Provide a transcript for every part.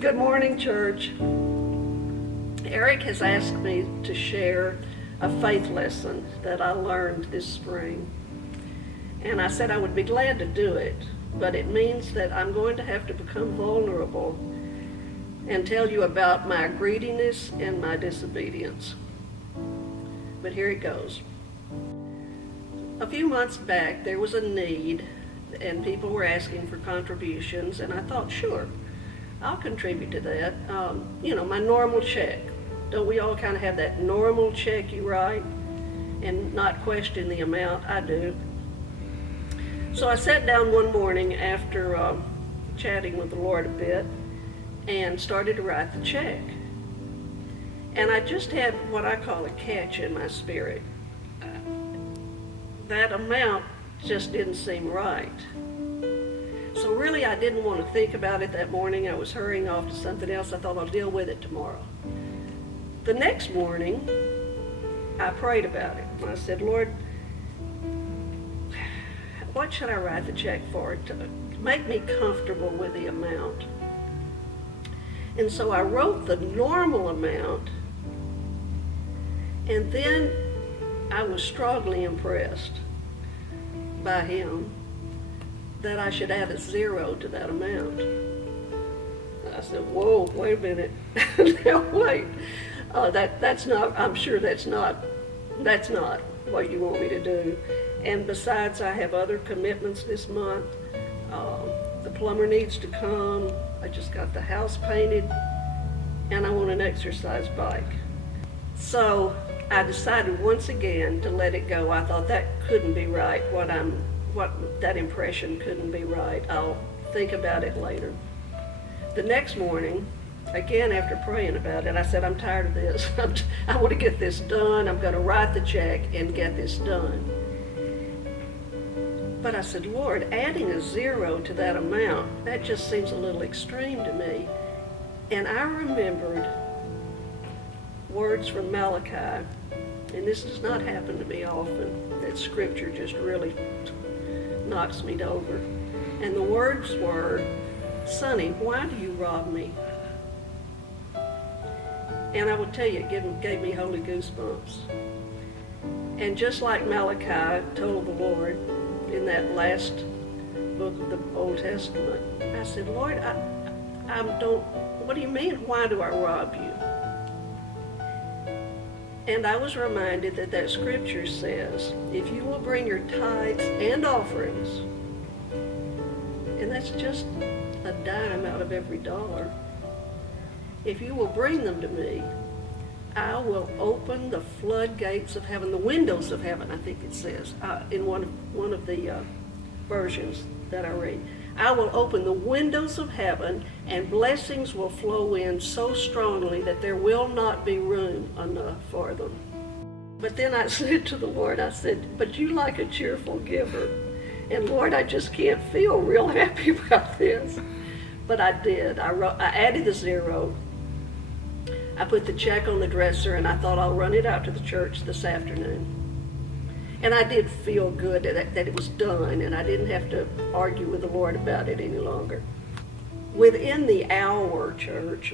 Good morning, church. Eric has asked me to share a faith lesson that I learned this spring. And I said I would be glad to do it, but it means that I'm going to have to become vulnerable and tell you about my greediness and my disobedience. But here it goes. A few months back, there was a need, and people were asking for contributions, and I thought, sure, I'll contribute to that. My normal check. Don't we all kind of have that normal check you write and not question the amount? I do. So I sat down one morning after chatting with the Lord a bit and started to write the check. And I just had what I call a catch in my spirit. That amount just didn't seem right. So really I didn't want to think about it that morning. I was hurrying off to something else. I thought I'll deal with it tomorrow. The next morning, I prayed about it. I said, Lord, what should I write the check for to make me comfortable with the amount? And so I wrote the normal amount, and then I was strongly impressed by him that I should add a zero to that amount. I said, whoa, wait a minute. Now wait. That's not, I'm sure that's not what you want me to do. And besides, I have other commitments this month. The plumber needs to come. I just got the house painted, and I want an exercise bike. So I decided once again to let it go. I thought that couldn't be right. That impression couldn't be right. I'll think about it later. The next morning, again after praying about it, I said, I'm tired of this. I want to get this done. I'm going to write the check and get this done. But I said, Lord, adding a zero to that amount, that just seems a little extreme to me. And I remembered words from Malachi, and this does not happen to me often, that scripture just really knocks me over. And the words were, Sonny, why do you rob me? And I would tell you, it gave me holy goosebumps. And just like Malachi told the Lord in that last book of the Old Testament, I said, Lord, what do you mean, why do I rob you? And I was reminded that scripture says, if you will bring your tithes and offerings, and that's just a dime out of every dollar, if you will bring them to me, I will open the floodgates of heaven, the windows of heaven, I think it says, in one of the versions that I read. I will open the windows of heaven, and blessings will flow in so strongly that there will not be room enough for them. But then I said to the Lord, I said, but you like a cheerful giver. And Lord, I just can't feel real happy about this. But I did. I added the zero. I put the check on the dresser, and I thought I'll run it out to the church this afternoon. And I did feel good that it was done, and I didn't have to argue with the Lord about it any longer. Within the hour, church,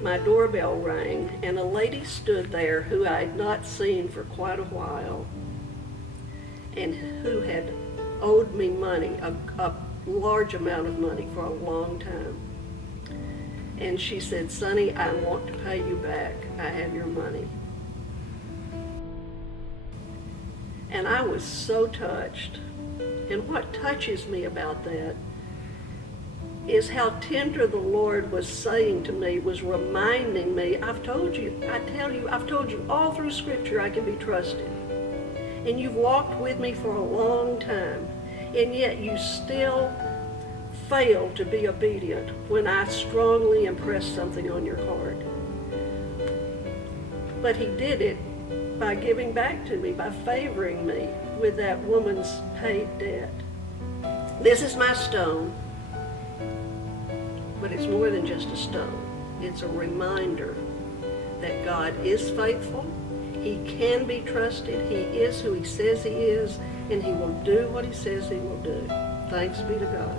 my doorbell rang, and a lady stood there who I had not seen for quite a while, and who had owed me money, a large amount of money for a long time. And she said, Sonny, I want to pay you back. I have your money. And I was so touched. And what touches me about that is how tender the Lord was saying to me, was reminding me, I've told you all through Scripture I can be trusted. And you've walked with me for a long time, and yet you still fail to be obedient when I strongly impress something on your heart. But he did it by giving back to me, by favoring me with that woman's paid debt. This is my stone, but it's more than just a stone. It's a reminder that God is faithful, he can be trusted, he is who he says he is, and he will do what he says he will do. Thanks be to God.